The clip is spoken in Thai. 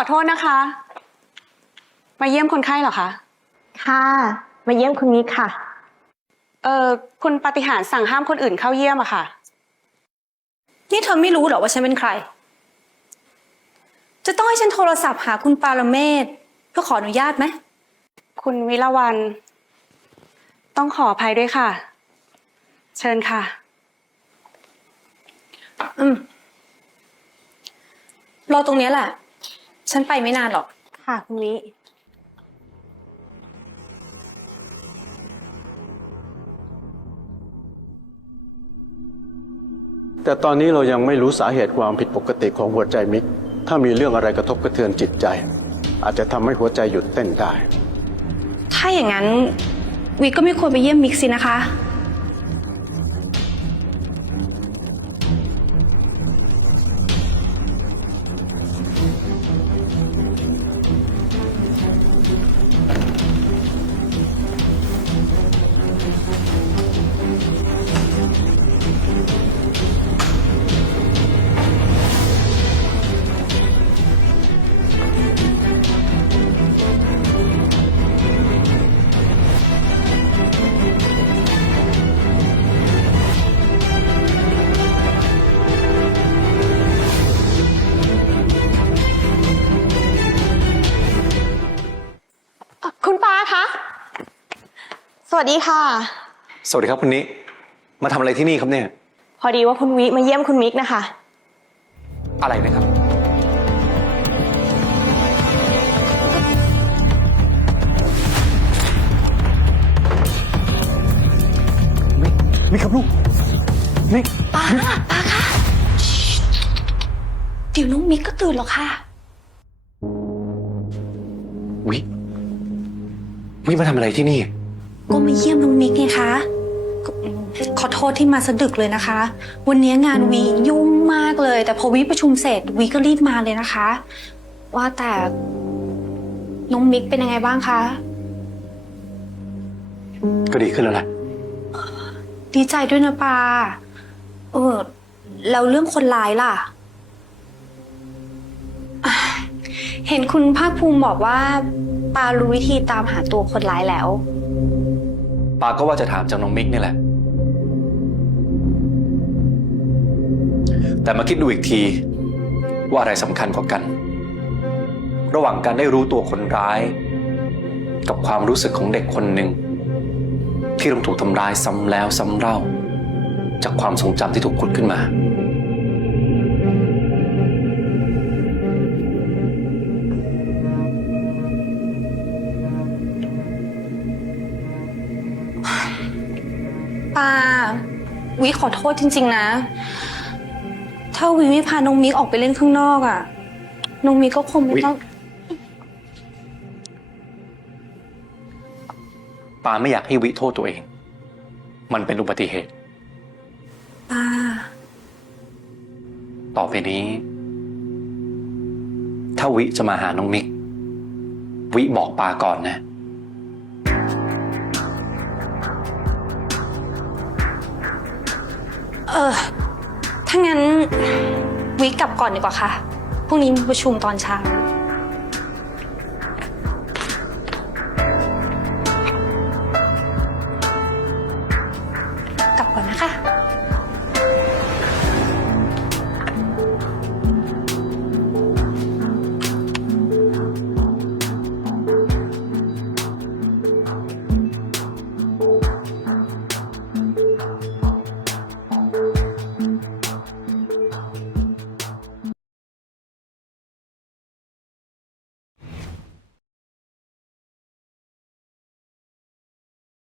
ขอโทษนะคะ มาเยี่ยมคนไข้เหรอคะ ค่ะ มาเยี่ยมคุณมิกค่ะ เออคุณปาฏิหารย์สั่งห้ามคนอื่นเข้าเยี่ยมอะค่ะ นี่เธอไม่รู้เหรอว่าฉันเป็นใคร จะต้องให้ฉันโทรศัพท์หาคุณปาราเมศเพื่อขออนุญาตไหม คุณวิลาวัน ต้องขออภัยด้วยค่ะ เชิญค่ะ อืม รอตรงเนี้ยแหละ ฉันไปไม่นานหรอก ค่ะคุณมิแต่ตอนนี้เรายังไม่รู้สาเหตุความผิดปกติของหัวใจมิก ถ้ามีเรื่องอะไรกระทบกระเทือนจิตใจ อาจจะทำให้หัวใจหยุดเต้นได้ ถ้าอย่างนั้นวิกก็ไม่ควรไปเยี่ยมมิกสินะคะ วัสดีค่ะ สวัสดีครับคุณนิมาทำอะไรที่นี่ครับเนี่ย พอดีว่าคุณวิมาเยี่ยมคุณมิกนะคะ อะไรนะครับ มิมิครับลูก มิป้าป้าค่ะเดี๋ยวน้องมิกก็ตื่นหรอกค่ะ วิ วิมาทำอะไรที่นี่ ก็มาเยี่ยมน้องมิกไงคะก็ขอโทษที่มาสะดึกเลยนะคะ วันนี้งานวียุ่งมากเลย แต่พอวีประชุมเสร็จวีก็รีบมาเลยนะคะ ว่าแต่น้องมิกเป็นยังไงบ้างคะ ก็ดีขึ้นแล้วแหละดีใจด้วยนะปาเออแล้วเรื่องคนร้ายล่ะอะเห็นคุณภาคภูมิบอกว่า ปารู้วิธีตามหาตัวคนร้ายแล้ว ปาก็ว่าจะถามจากน้องมิกนี่แหละ แต่มาคิดดูอีกทีว่าอะไรสำคัญกว่ากัน ระหว่างการได้รู้ตัวคนร้าย กับความรู้สึกของเด็กคนหนึ่ง ที่ต้องถูกทำร้ายซ้ำแล้วซ้ำเล่า จากความทรงจำที่ถูกขุดขึ้นมา ปา วิขอโทษจริง ๆ นะ ถ้าวิไม่พาน้องมิกออกไปเล่นข้างนอกอะน้องมิกก็คงไม่วิต้อง ปาไม่อยากให้วิโทษตัวเอง มันเป็นอุบัติเหตุ ปา ต่อไปนี้ ถ้าวิจะมาหาน้องมิก วิบอกปาก่อนนะ เออ ถ้างั้นวิกลับก่อนดีกว่าค่ะ พรุ่งนี้มีประชุมตอนเช้า